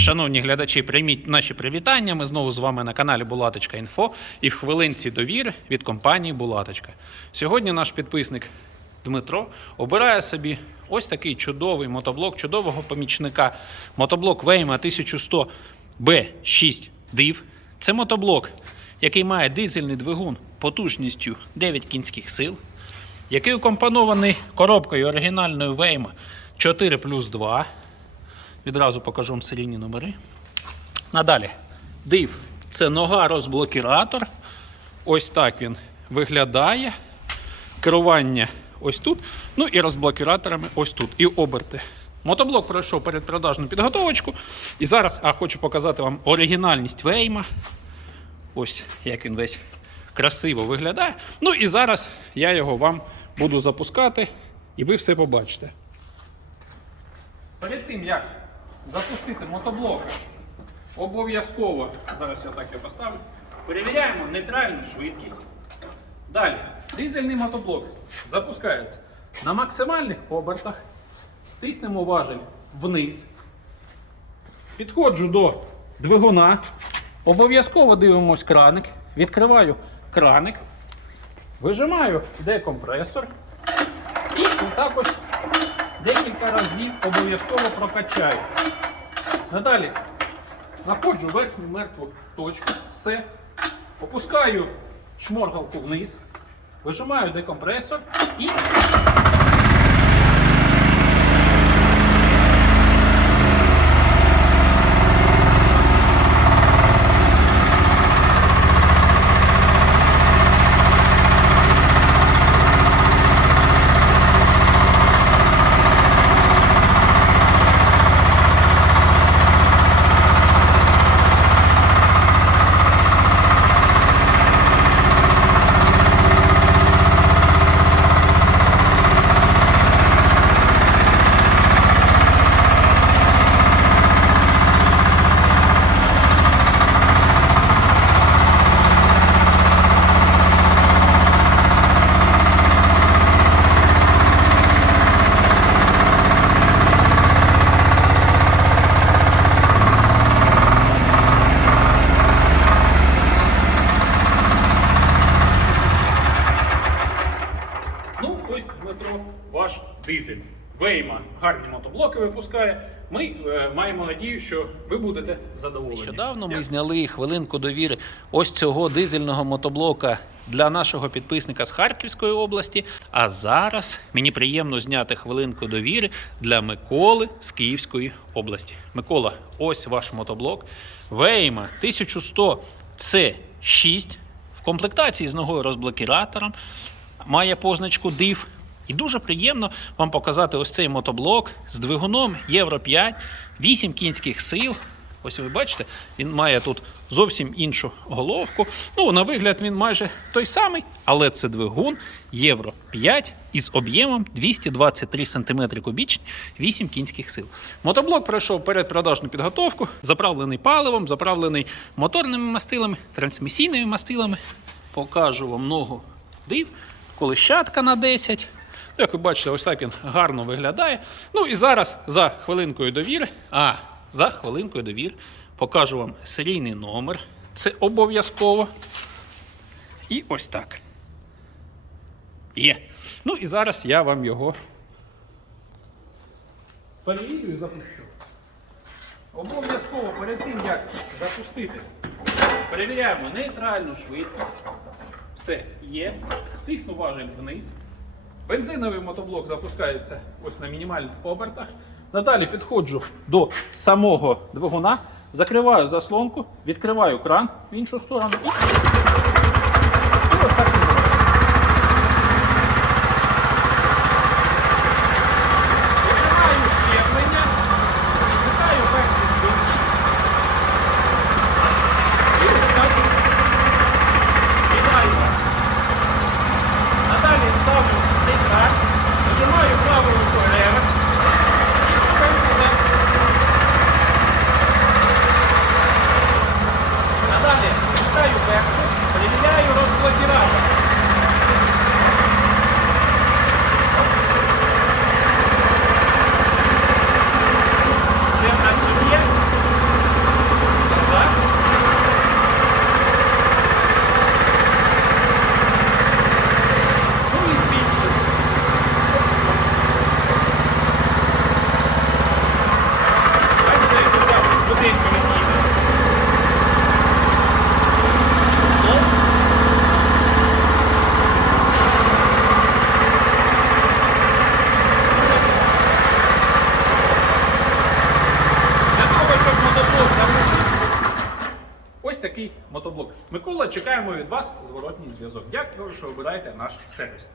Шановні глядачі, прийміть наші привітання. Ми знову з вами на каналі Булаточка Інфо і в хвилинці довіри від компанії Булаточка. Сьогодні наш підписник Дмитро обирає собі ось такий чудовий мотоблок, чудового помічника. Мотоблок Вейма 1100 B6 DIV. Це мотоблок, який має дизельний двигун потужністю 9 кінських сил, який укомпонований коробкою оригінальної Вейма 4 плюс 2. Відразу покажу вам серійні номери. Надалі. Див. Це нога розблокіратор. Ось так він виглядає. Керування ось тут. Ну і розблокіраторами ось тут. І оберти. Мотоблок пройшов передпродажну підготовочку. І зараз а, хочу показати вам оригінальність Вейма. Ось як він весь красиво виглядає. Ну і зараз я його вам буду запускати, і ви все побачите. Перед тим, як запустити мотоблок, обов'язково, зараз я так його поставлю, перевіряємо нейтральну швидкість. Далі, дизельний мотоблок запускається на максимальних обертах, тиснемо важель вниз, підходжу до двигуна, обов'язково дивимось краник, відкриваю краник, вижимаю декомпресор. І отак ось декілька разів обов'язково прокачаю. Надалі знаходжу верхню мертву точку, все. Опускаю шморгалку вниз, вижимаю декомпресор і. Ну, ось ваш дизель. Вейма гарні мотоблоки випускає. Ми е, маємо надію, що ви будете задоволені. Нещодавно ми зняли хвилинку довіри ось цього дизельного мотоблока для нашого підписника з Харківської області. А зараз мені приємно зняти хвилинку довіри для Миколи з Київської області. Микола, ось ваш мотоблок. Вейма 1100 C6 в комплектації з ногою розблокіратором. Має позначку DIV. І дуже приємно вам показати ось цей мотоблок з двигуном Євро 5, 8 кінських сил. Ось ви бачите, він має тут зовсім іншу головку. Ну, на вигляд, він майже той самий, але це двигун Євро 5 із об'ємом 223 см кубічні, 8 кінських сил. Мотоблок пройшов передпродажну підготовку, заправлений паливом, заправлений моторними мастилами, трансмісійними мастилами. Покажу вам ногу див, колищатка на 10. Як ви бачите, ось так він гарно виглядає. Ну і зараз за хвилинкою довіри, а за хвилинкою довіри покажу вам серійний номер. Це обов'язково. І ось так. Є. Ну і зараз я вам його перевірю і запущу. Обов'язково перед тим, як запустити, перевіряємо нейтральну швидкість. Все є. Тисну важель вниз. Бензиновий мотоблок запускається ось на мінімальних обертах. Надалі підходжу до самого двигуна, закриваю заслонку, відкриваю кран в іншу сторону і, і ось так він робить. Вижимаю щеплення, вмикаю першу швидкість. І ось так вітаю вас. Надалі ставлю нейтраль, нажимаю правою рукою реверс і рухаюсь назад. Надалі вмикаю першу, ось такий мотоблок. Микола, чекаємо від вас зворотній зв'язок. Дякую, що обираєте наш сервіс.